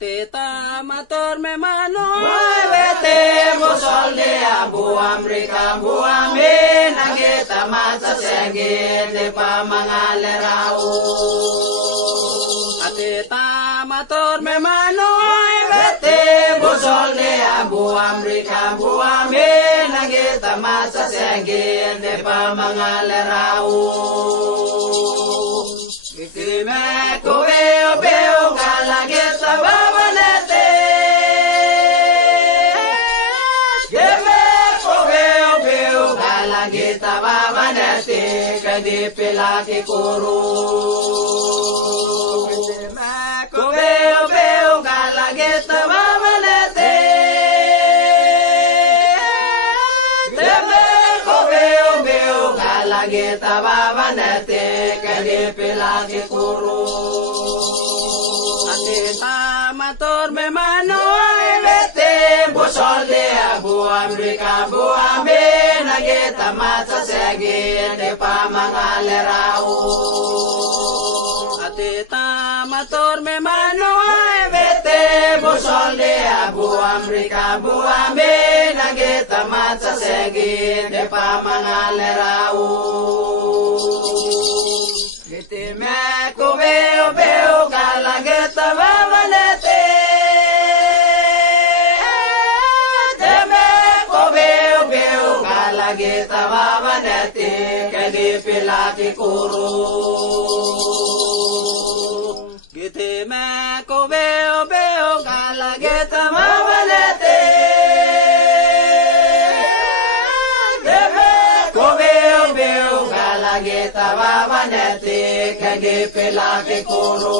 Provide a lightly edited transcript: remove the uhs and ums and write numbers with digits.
Atita mator me mano Vete musol de abu Amerika bu amin Nagita masa segi de pamangalerau Atita mator me mano Vete musol de abu Amerika bu amin Nagita masa segi de pamangalerau Kitime kubeo beo kalageta babanete Geme kubeo beo kalageta babanete Kadi pelaki kuru Kitime kubeo beo kalageta babanete Geme kubeo beo kalageta babanete Kadi pelaki kuru Atita mator me mano Vete busol de abu Amerika bu amin Nagita masa segi de pamangalerau Atita mator me mano Vete busol de abu Amerika bu amin Nagita masa segi de pamangalerau Vete me kubeo beo kalageta babanete Kalageta babanete kadi pilaki kuru Gite me kubeo beo Kalageta babanete Deme kubeo beo kalageta babanete kadi pilaki kuru